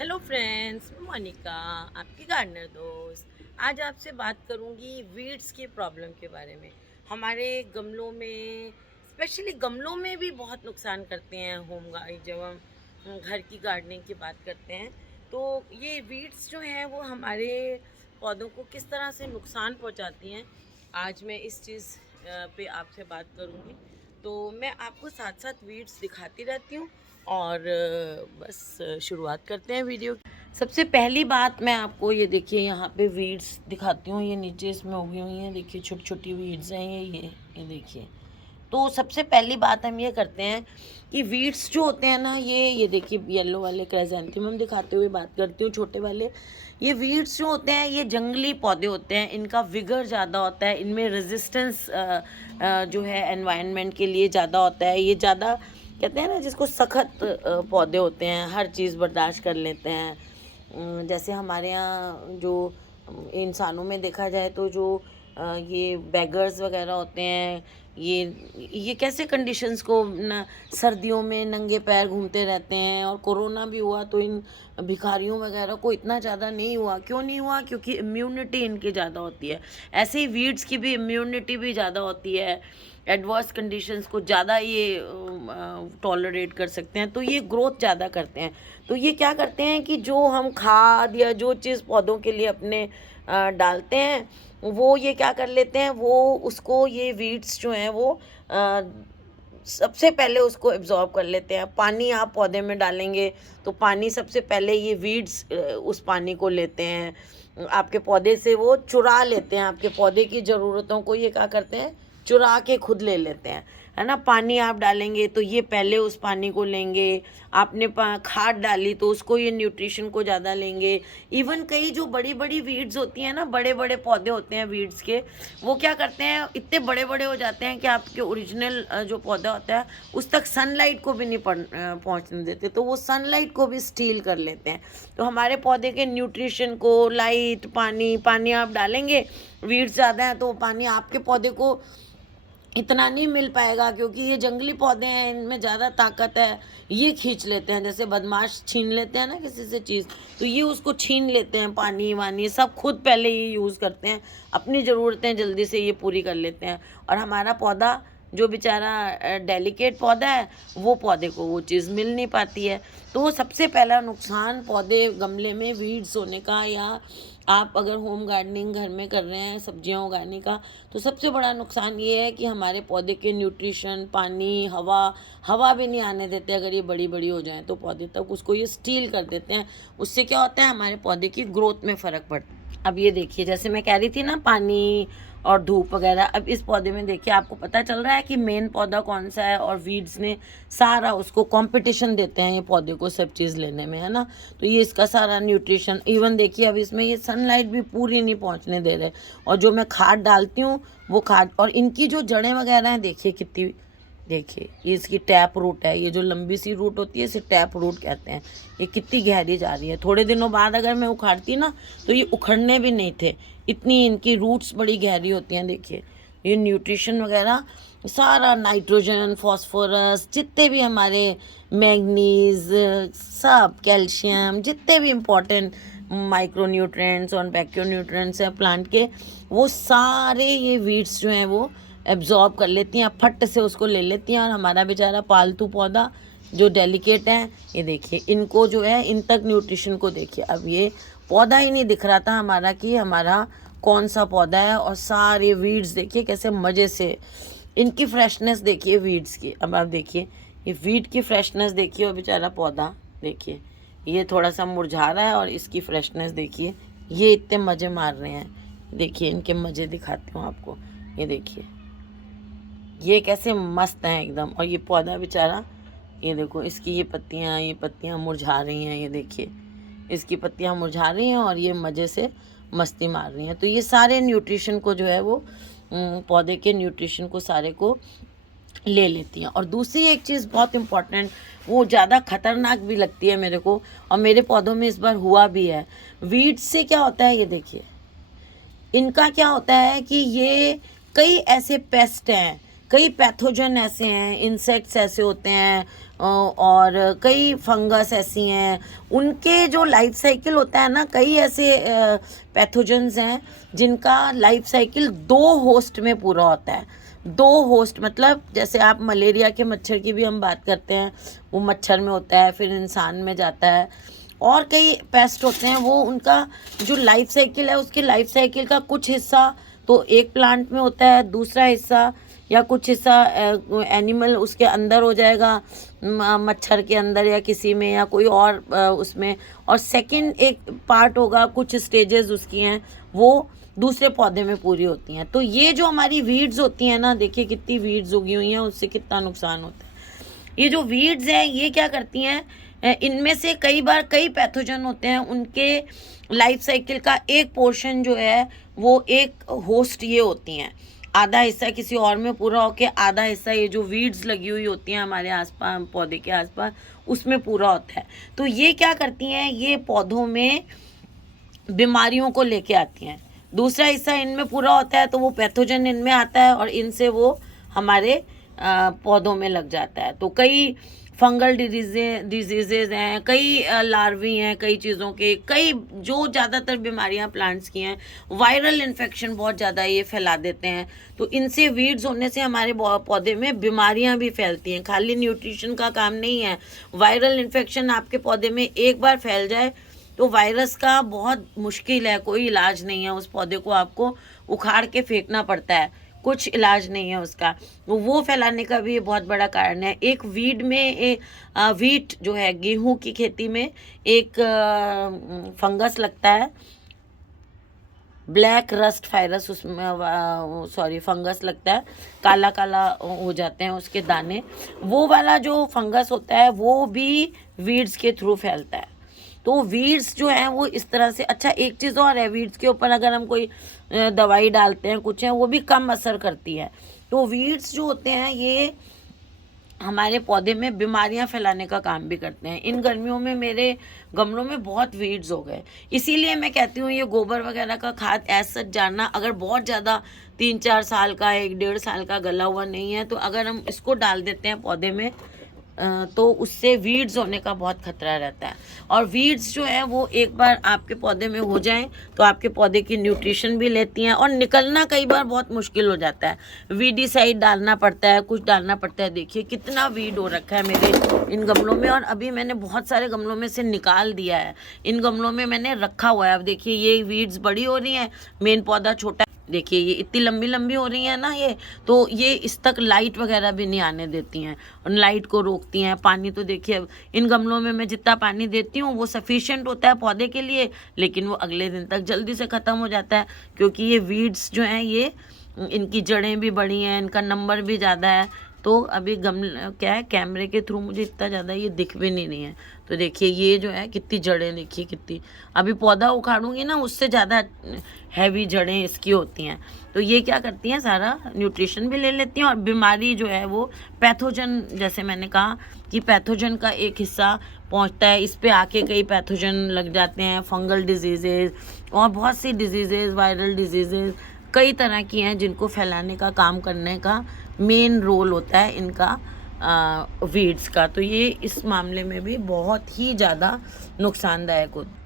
Hello friends, मैं मोनिका, आपकी gardener दोस्त। आज आपसे बात करूंगी वीड्स के प्रॉब्लम के बारे में। हमारे गमलों में, स्पेशली गमलों में भी बहुत नुकसान करते हैं होम गार्ड। जब हम घर की गार्डनिंग की बात करते हैं तो ये वीड्स जो हैं वो हमारे पौधों को किस तरह से नुकसान पहुंचाती हैं, आज मैं इस चीज़ पे आपसे बात करूंगी। तो मैं आपको साथ साथ वीड्स दिखाती रहती हूँ और बस शुरुआत करते हैं वीडियो की। सबसे पहली बात मैं आपको ये देखिए यहाँ पे वीड्स दिखाती हूँ। ये नीचे इसमें उगी हुई हैं, देखिए छोटी छोटी वीड्स हैं ये देखिए। तो सबसे पहली बात हम ये करते हैं कि वीड्स जो होते हैं ना, ये देखिए येलो वाले क्राइसैंथेमम दिखाते हुए बात करती हूँ, छोटे वाले। ये वीड्स जो होते हैं ये जंगली पौधे होते हैं, इनका विगर ज़्यादा होता है, इनमें रेजिस्टेंस जो है एनवायरनमेंट के लिए ज़्यादा होता है। ये ज़्यादा कहते हैं ना जिसको सख्त पौधे होते हैं, हर चीज़ बर्दाश्त कर लेते हैं। जैसे हमारे यहाँ जो इंसानों में देखा जाए तो जो ये बेगर्स वगैरह होते हैं, ये कैसे कंडीशंस को न सर्दियों में नंगे पैर घूमते रहते हैं। और कोरोना भी हुआ तो इन भिखारियों वगैरह को इतना ज़्यादा नहीं हुआ। क्यों नहीं हुआ? क्योंकि इम्यूनिटी इनकी ज़्यादा होती है। ऐसे ही वीड्स की भी इम्यूनिटी भी ज़्यादा होती है, एडवर्स कंडीशंस को ज़्यादा ये टॉलरेट कर सकते हैं, तो ये ग्रोथ ज़्यादा करते हैं। तो ये क्या करते हैं कि जो हम खाद या जो चीज़ पौधों के लिए अपने डालते हैं, वो ये क्या कर लेते हैं, वो उसको ये वीड्स जो हैं वो अ, सबसे पहले उसको एब्जॉर्ब कर लेते हैं। पानी आप पौधे में डालेंगे तो पानी सबसे पहले ये वीड्स उस पानी को लेते हैं, आपके पौधे से वो चुरा लेते हैं। आपके पौधे की ज़रूरतों को ये क्या करते हैं, चुरा के खुद ले लेते हैं, है ना। पानी आप डालेंगे तो ये पहले उस पानी को लेंगे। आपने खाद डाली तो उसको ये न्यूट्रिशन को ज़्यादा लेंगे। इवन कई जो बड़ी बड़ी वीड्स होती हैं ना, बड़े बड़े पौधे होते हैं वीड्स के, वो क्या करते हैं, इतने बड़े बड़े हो जाते हैं कि आपके ओरिजिनल जो पौधा होता है उस तक सनलाइट को भी नहीं पहुंचने देते, तो वो सनलाइट को भी स्टील कर लेते हैं। तो हमारे पौधे के न्यूट्रिशन को, लाइट, पानी आप डालेंगे, वीड्स ज़्यादा हैं तो पानी आपके पौधे को इतना नहीं मिल पाएगा, क्योंकि ये जंगली पौधे हैं, इनमें ज़्यादा ताकत है। ये खींच लेते हैं, जैसे बदमाश छीन लेते हैं ना किसी से चीज़, तो ये उसको छीन लेते हैं। पानी वानी सब खुद पहले ये यूज़ करते हैं, अपनी ज़रूरतें जल्दी से ये पूरी कर लेते हैं। और हमारा पौधा जो बेचारा डेलिकेट पौधा है, वो पौधे को वो चीज़ मिल नहीं पाती है। तो सबसे पहला नुकसान पौधे गमले में वीड्स होने का, या आप अगर होम गार्डनिंग घर में कर रहे हैं सब्जियां उगाने का, तो सबसे बड़ा नुकसान ये है कि हमारे पौधे के न्यूट्रिशन, पानी, हवा भी नहीं आने देते। अगर ये बड़ी बड़ी हो जाएं तो पौधे तक उसको ये स्टील कर देते हैं। उससे क्या होता है, हमारे पौधे की ग्रोथ में फ़र्क पड़ता है। अब ये देखिए, जैसे मैं कह रही थी ना, पानी और धूप वगैरह, अब इस पौधे में देखिए आपको पता चल रहा है कि मेन पौधा कौन सा है, और वीड्स ने सारा उसको कंपटीशन देते हैं ये पौधे को सब चीज़ लेने में, है ना। तो ये इसका सारा न्यूट्रिशन, इवन देखिए अब इसमें ये सनलाइट भी पूरी नहीं पहुंचने दे रहे। और जो मैं खाद डालती हूँ वो खाद, और इनकी जो जड़ें वगैरह हैं देखिए कितनी, देखिए ये इसकी टैप रूट है, ये जो लंबी सी रूट होती है इसे टैप रूट कहते हैं। ये कितनी गहरी जा रही है। थोड़े दिनों बाद अगर मैं उखाड़ती ना तो ये उखड़ने भी नहीं थे, इतनी इनकी रूट्स बड़ी गहरी होती हैं। देखिए ये न्यूट्रिशन वगैरह सारा, नाइट्रोजन, फास्फोरस, जितने भी हमारे मैग्नीज, सब कैल्शियम, जितने भी इम्पोर्टेंट माइक्रो न्यूट्रिएंट्स और मैक्रो न्यूट्रिएंट्स हैं प्लांट के, वो सारे ये वीड्स जो हैं वो एब्जॉर्ब कर लेती हैं, फट से उसको ले लेती हैं। और हमारा बेचारा पालतू पौधा जो डेलिकेट हैं, ये देखिए इनको जो है, इन तक न्यूट्रिशन को देखिए। अब ये पौधा ही नहीं दिख रहा था हमारा कि हमारा कौन सा पौधा है, और सारे वीड्स देखिए कैसे मज़े से, इनकी फ्रेशनेस देखिए वीड्स की। अब आप देखिए ये वीड की फ्रेशनेस देखिए, और बेचारा पौधा देखिए ये थोड़ा सा मुरझा रहा है, और इसकी फ्रेशनेस देखिए, ये इतने मज़े मार रहे हैं। देखिए इनके मज़े दिखाती हूँ आपको, ये देखिए ये कैसे मस्त हैं एकदम। और ये पौधा बेचारा, ये देखो इसकी ये पत्तियाँ मुरझा रही हैं, ये देखिए इसकी पत्तियाँ मुरझा रही हैं, और ये मज़े से मस्ती मार रही हैं। तो ये सारे न्यूट्रिशन को जो है वो पौधे के न्यूट्रिशन को सारे को ले लेती हैं। और दूसरी एक चीज़ बहुत इम्पॉर्टेंट, वो ज़्यादा खतरनाक भी लगती है मेरे को, और मेरे पौधों में इस बार हुआ भी है। वीड्स से क्या होता है, ये देखिए इनका क्या होता है कि ये कई ऐसे पेस्ट हैं कई पैथोजन ऐसे हैं, इंसेक्ट्स ऐसे होते हैं और कई फंगस ऐसी हैं, उनके जो लाइफ साइकिल होता है ना, कई ऐसे पैथोजन्स हैं जिनका लाइफ साइकिल 2 होस्ट में पूरा होता है। 2 होस्ट मतलब जैसे आप मलेरिया के मच्छर की भी हम बात करते हैं, वो मच्छर में होता है, फिर इंसान में जाता है, और कई पेस्ट होते हैं, वो उनका जो लाइफ साइकिल है, उसके लाइफ साइकिल का कुछ हिस्सा तो एक प्लांट में होता है, दूसरा हिस्सा या कुछ हिस्सा एनिमल उसके अंदर हो जाएगा, मच्छर के अंदर या किसी में या कोई और उसमें, और सेकंड एक पार्ट होगा, कुछ स्टेजेस उसकी हैं वो दूसरे पौधे में पूरी होती हैं। तो ये जो हमारी वीड्स होती हैं ना, देखिए कितनी वीड्स उगी हुई हैं, उससे कितना नुकसान होता है। ये जो वीड्स हैं ये क्या करती हैं, इनमें से कई बार कई पैथोजन होते हैं, उनके लाइफ साइकिल का एक पोर्शन जो है वो एक होस्ट ये होती हैं, आधा हिस्सा किसी और में पूरा होके आधा हिस्सा ये जो वीड्स लगी हुई होती हैं हमारे आसपास, पौधे के आसपास, उसमें पूरा होता है। तो ये क्या करती हैं, ये पौधों में बीमारियों को लेके आती हैं। दूसरा हिस्सा इनमें पूरा होता है तो वो पैथोजन इनमें आता है और इनसे वो हमारे पौधों में लग जाता है। तो कई फंगल डिजीजेज हैं, कई लार्वी हैं, कई चीज़ों के, कई जो ज़्यादातर बीमारियां प्लांट्स की हैं, वायरल इन्फेक्शन बहुत ज़्यादा ये फैला देते हैं। तो इनसे वीड्स होने से हमारे पौधे में बीमारियां भी फैलती हैं। खाली न्यूट्रिशन का काम नहीं है, वायरल इन्फेक्शन आपके पौधे में एक बार फैल जाए तो वायरस का बहुत मुश्किल है, कोई इलाज नहीं है, उस पौधे को आपको उखाड़ के फेंकना पड़ता है, कुछ इलाज नहीं है उसका। वो फैलाने का भी बहुत बड़ा कारण है। एक वीड में वीट जो है, गेहूं की खेती में एक फंगस लगता है, ब्लैक रस्ट वायरस, उसमें फंगस लगता है, काला काला हो जाते हैं उसके दाने। वो वाला जो फंगस होता है वो भी वीड्स के थ्रू फैलता है। तो वीड्स जो हैं वो इस तरह से, अच्छा एक चीज़ और है, वीड्स के ऊपर अगर हम कोई दवाई डालते हैं कुछ है, वो भी कम असर करती है। तो वीड्स जो होते हैं ये हमारे पौधे में बीमारियां फैलाने का काम भी करते हैं। इन गर्मियों में मेरे गमलों में बहुत वीड्स हो गए, इसीलिए मैं कहती हूँ ये गोबर वगैरह का खाद ऐसा जानना, अगर बहुत ज़्यादा 3-4 साल का, 1-1.5 साल का गला हुआ नहीं है, तो अगर हम इसको डाल देते हैं पौधे में तो उससे वीड्स होने का बहुत खतरा रहता है। और वीड्स जो है वो एक बार आपके पौधे में हो जाएं तो आपके पौधे की न्यूट्रिशन भी लेती हैं और निकलना कई बार बहुत मुश्किल हो जाता है। वीडीसाइड डालना पड़ता है, कुछ डालना पड़ता है। देखिए कितना वीड हो रखा है मेरे इन गमलों में, और अभी मैंने बहुत सारे गमलों में से निकाल दिया है, इन गमलों में मैंने रखा हुआ है। अब देखिए ये वीड्स बड़ी हो रही हैं, मेन पौधा छोटा, देखिए ये इतनी लंबी लंबी हो रही है ना, ये तो ये इस तक लाइट वगैरह भी नहीं आने देती हैं और लाइट को रोकती हैं। पानी तो देखिए अब इन गमलों में मैं जितना पानी देती हूँ वो सफिशिएंट होता है पौधे के लिए, लेकिन वो अगले दिन तक जल्दी से ख़त्म हो जाता है, क्योंकि ये वीड्स जो हैं ये, इनकी जड़ें भी बड़ी हैं, इनका नंबर भी ज़्यादा है। तो अभी क्या है, कैमरे के थ्रू मुझे इतना ज़्यादा ये दिख भी नहीं है। तो देखिए ये जो है कितनी जड़ें, देखिए कितनी, अभी पौधा उखाड़ूंगी ना उससे ज़्यादा हैवी जड़ें इसकी होती हैं। तो ये क्या करती हैं, सारा न्यूट्रिशन भी ले लेती हैं और बीमारी जो है वो पैथोजन, जैसे मैंने कहा कि पैथोजन का एक हिस्सा पहुंचता है, इस पे आके कई पैथोजन लग जाते हैं, फंगल डिजीजेज और बहुत सी डिजीजेज, वायरल डिजीजेज कई तरह की हैं जिनको फैलाने का काम करने का मेन रोल होता है इनका वीड्स का। तो ये इस मामले में भी बहुत ही ज़्यादा नुकसानदायक होता है।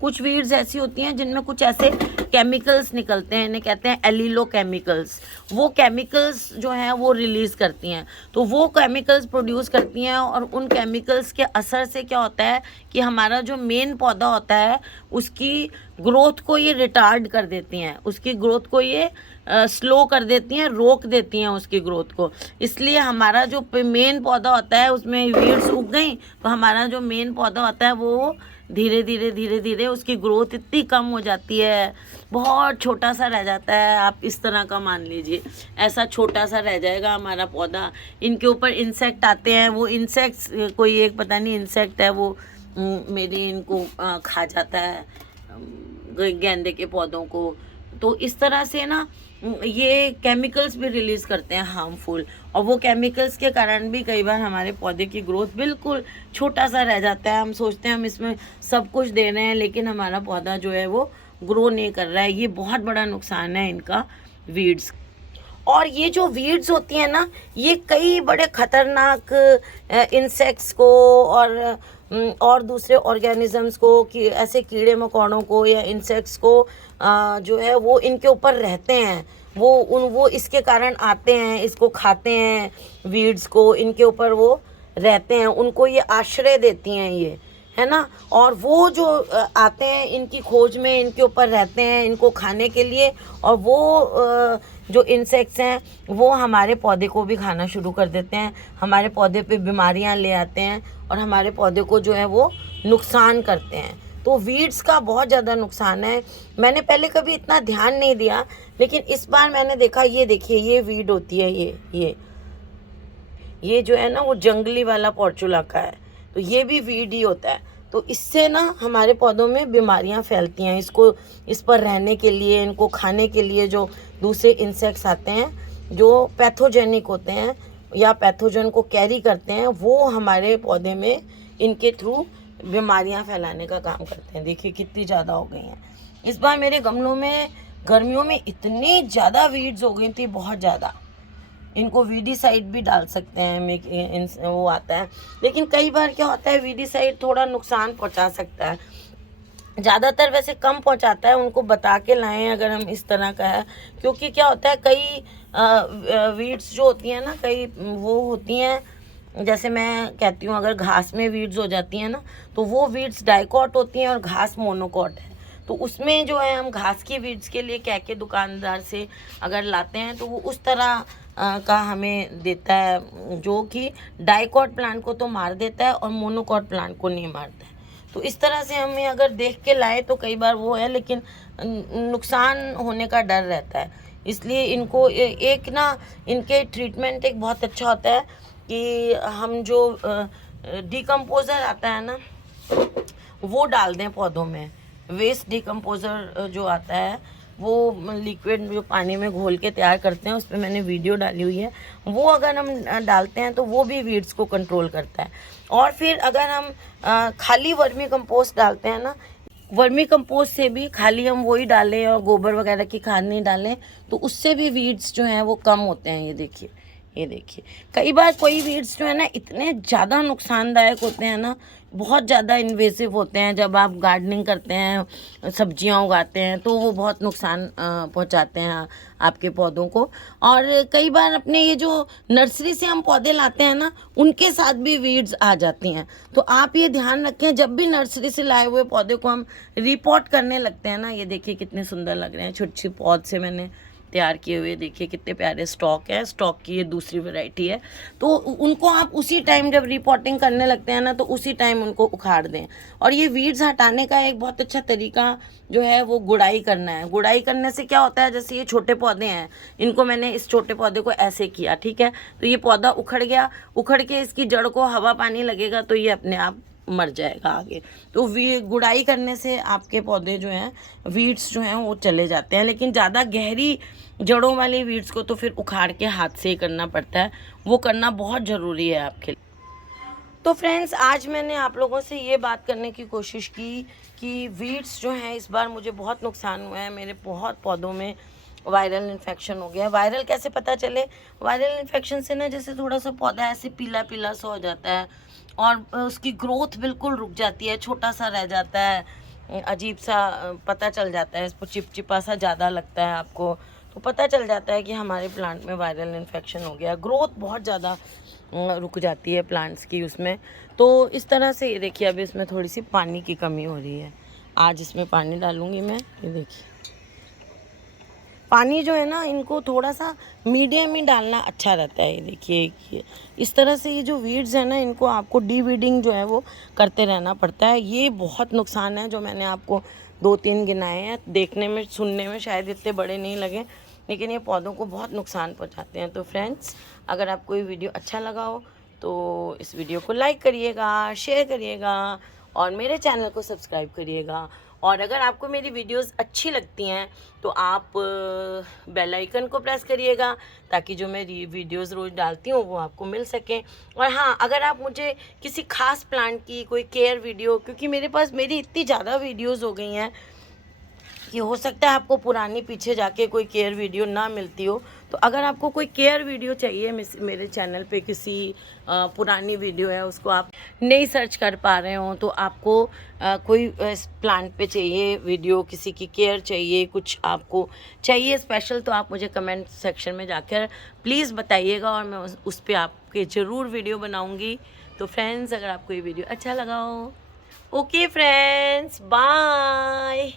कुछ वीड्स ऐसी होती हैं जिनमें कुछ ऐसे केमिकल्स निकलते हैं, इन्हें कहते हैं एलिलो केमिकल्स। वो केमिकल्स जो हैं वो रिलीज़ करती हैं, तो वो केमिकल्स प्रोड्यूस करती हैं और उन केमिकल्स के असर से क्या होता है कि हमारा जो मेन पौधा होता है उसकी ग्रोथ को ये रिटार्ड कर देती हैं, उसकी ग्रोथ को ये स्लो कर देती हैं, रोक देती हैं उसकी ग्रोथ को। इसलिए हमारा जो मेन पौधा होता है उसमें वीड्स उग गई तो हमारा जो मेन पौधा होता है वो धीरे धीरे उसकी ग्रोथ इतनी कम हो जाती है, बहुत छोटा सा रह जाता है। आप इस तरह का मान लीजिए, ऐसा छोटा सा रह जाएगा हमारा पौधा। इनके ऊपर इंसेक्ट आते हैं, वो इंसेक्ट्स, कोई एक पता नहीं इंसेक्ट है वो मेरी इनको खा जाता है, गेंदे के पौधों को। तो इस तरह से ना ये केमिकल्स भी रिलीज़ करते हैं हार्मफुल, और वो केमिकल्स के कारण भी कई बार हमारे पौधे की ग्रोथ बिल्कुल छोटा सा रह जाता है। हम सोचते हैं हम इसमें सब कुछ दे रहे हैं लेकिन हमारा पौधा जो है वो ग्रो नहीं कर रहा है। ये बहुत बड़ा नुकसान है इनका वीड्स। और ये जो वीड्स होती हैं ना, ये कई बड़े खतरनाक इंसेक्ट्स को और दूसरे ऑर्गेनिजम्स को, कि ऐसे कीड़े मकोड़ों को या इंसेक्ट्स को जो है वो इनके ऊपर रहते हैं। वो इसके कारण आते हैं, इसको खाते हैं, वीड्स को, इनके ऊपर वो रहते हैं, उनको ये आश्रय देती हैं, ये है ना। और वो जो आते हैं इनकी खोज में, इनके ऊपर रहते हैं इनको खाने के लिए, और वो जो इंसेक्ट्स हैं वो हमारे पौधे को भी खाना शुरू कर देते हैं, हमारे पौधे पे बीमारियां ले आते हैं और हमारे पौधे को जो है वो नुकसान करते हैं। तो वीड्स का बहुत ज़्यादा नुकसान है। मैंने पहले कभी इतना ध्यान नहीं दिया, लेकिन इस बार मैंने देखा, ये देखिए ये वीड होती है, ये जो है ना वो जंगली वाला पोर्चुला का है, तो ये भी वीड ही होता है। तो इससे ना हमारे पौधों में बीमारियां फैलती हैं। इस पर रहने के लिए, इनको खाने के लिए जो दूसरे इंसेक्ट्स आते हैं जो पैथोजेनिक होते हैं या पैथोजन को कैरी करते हैं, वो हमारे पौधे में इनके थ्रू बीमारियां फैलाने का काम करते हैं। देखिए कितनी ज़्यादा हो गई हैं। इस बार मेरे गमलों में गर्मियों में इतनी ज़्यादा वीड्स हो गई थी, बहुत ज़्यादा। इनको वीडीसाइड भी डाल सकते हैं, वो आता है, लेकिन कई बार क्या होता है वीडीसाइड थोड़ा नुकसान पहुंचा सकता है। ज़्यादातर वैसे कम पहुंचाता है, उनको बता के लाएं अगर हम इस तरह का है, क्योंकि क्या होता है कई वीड्स जो होती हैं ना, कई वो होती हैं, जैसे मैं कहती हूँ अगर घास में वीड्स हो जाती हैं ना, तो वो वीड्स डाइकॉट होती हैं और घास मोनोकॉट है। तो उसमें जो है हम घास की वीड्स के लिए कह के दुकानदार से अगर लाते हैं तो वो उस तरह का हमें देता है, जो कि डाइकॉट प्लांट को तो मार देता है और मोनोकॉट प्लांट को नहीं मारता है। तो इस तरह से हमें अगर देख के लाए तो कई बार वो है, लेकिन नुकसान होने का डर रहता है। इसलिए इनको एक ना, इनके ट्रीटमेंट एक बहुत अच्छा होता है कि हम जो डिकम्पोज़र आता है ना वो डाल दें पौधों में। वेस्ट डिकम्पोज़र जो आता है वो लिक्विड जो पानी में घोल के तैयार करते हैं, उस पर मैंने वीडियो डाली हुई है, वो अगर हम डालते हैं तो वो भी वीड्स को कंट्रोल करता है। और फिर अगर हम खाली वर्मी कंपोस्ट डालते हैं ना, वर्मी कंपोस्ट से भी खाली हम वही डालें और गोबर वगैरह की खाद नहीं डालें, तो उससे भी वीड्स जो हैं वो कम होते हैं। ये देखिए कई बार कोई वीड्स जो है ना इतने ज़्यादा नुकसानदायक होते हैं ना, बहुत ज़्यादा इन्वेसिव होते हैं। जब आप गार्डनिंग करते हैं, सब्जियां उगाते हैं, तो वो बहुत नुकसान पहुंचाते हैं आपके पौधों को। और कई बार अपने ये जो नर्सरी से हम पौधे लाते हैं ना, उनके साथ भी वीड्स आ जाती हैं। तो आप ये ध्यान रखें, जब भी नर्सरी से लाए हुए पौधे को हम रिपोर्ट करने लगते हैं ना, ये देखिए कितने सुंदर लग रहे हैं, छोटे छोटे पौध से मैंने तैयार किए हुए, देखिए कितने प्यारे स्टॉक है। स्टॉक की ये दूसरी वैरायटी है। तो उनको आप उसी टाइम जब रिपोर्टिंग करने लगते हैं ना, तो उसी टाइम उनको उखाड़ दें। और ये वीड्स हटाने का एक बहुत अच्छा तरीका जो है वो गुड़ाई करना है। गुड़ाई करने से क्या होता है, जैसे ये छोटे पौधे हैं, इनको मैंने इस छोटे पौधे को ऐसे किया, ठीक है, तो ये पौधा उखड़ गया, उखड़ के इसकी जड़ को हवा पानी लगेगा तो ये अपने आप मर जाएगा आगे। तो गुड़ाई करने से आपके पौधे जो हैं, वीड्स जो हैं वो चले जाते हैं। लेकिन ज़्यादा गहरी जड़ों वाली वीड्स को तो फिर उखाड़ के हाथ से ही करना पड़ता है, वो करना बहुत ज़रूरी है आपके लिए। तो फ्रेंड्स, आज मैंने आप लोगों से ये बात करने की कोशिश की कि वीड्स जो हैं इस बार मुझे बहुत नुकसान हुआ है। मेरे बहुत पौधों में वायरल इन्फेक्शन हो गया है। वायरल कैसे पता चले? वायरल इन्फेक्शन से ना जैसे थोड़ा सा पौधा ऐसे पीला पीला सा हो जाता है और उसकी ग्रोथ बिल्कुल रुक जाती है, छोटा सा रह जाता है, अजीब सा पता चल जाता है, इस पर चिपचिपा सा ज़्यादा लगता है आपको, तो पता चल जाता है कि हमारे प्लांट में वायरल इन्फेक्शन हो गया। ग्रोथ बहुत ज़्यादा रुक जाती है प्लांट्स की उसमें। तो इस तरह से ये देखिए, अभी इसमें थोड़ी सी पानी की कमी हो रही है। आज इसमें पानी डालूँगी मैं। ये देखिए पानी जो है ना, इनको थोड़ा सा मीडियम ही डालना अच्छा रहता है। ये देखिए इस तरह से ये जो वीड्स है ना, इनको आपको डीवीडिंग जो है वो करते रहना पड़ता है। ये बहुत नुकसान है जो मैंने आपको 2-3 गिनाए हैं। देखने में, सुनने में शायद इतने बड़े नहीं लगे, लेकिन ये पौधों को बहुत नुकसान पहुंचाते हैं। तो फ्रेंड्स, अगर आपको ये वीडियो अच्छा लगा हो तो इस वीडियो को लाइक करिएगा, शेयर करिएगा और मेरे चैनल को सब्सक्राइब करिएगा। और अगर आपको मेरी वीडियोस अच्छी लगती हैं तो आप बेल आइकन को प्रेस करिएगा, ताकि जो मैं वीडियोस रोज़ डालती हूँ वो आपको मिल सकें। और हाँ, अगर आप मुझे किसी खास प्लांट की कोई केयर वीडियो, क्योंकि मेरे पास मेरी इतनी ज़्यादा वीडियोस हो गई हैं कि हो सकता है आपको पुरानी पीछे जाके कोई केयर वीडियो ना मिलती हो। तो अगर आपको कोई केयर वीडियो चाहिए मेरे चैनल पे, किसी पुरानी वीडियो है उसको आप नहीं सर्च कर पा रहे हो, तो आपको कोई प्लांट पे चाहिए वीडियो, किसी की केयर चाहिए, कुछ आपको चाहिए स्पेशल, तो आप मुझे कमेंट सेक्शन में जाकर प्लीज़ बताइएगा और मैं उस पर आपके ज़रूर वीडियो बनाऊँगी। तो फ्रेंड्स, अगर आपको ये वीडियो अच्छा लगा हो, ओके फ्रेंड्स, बाय।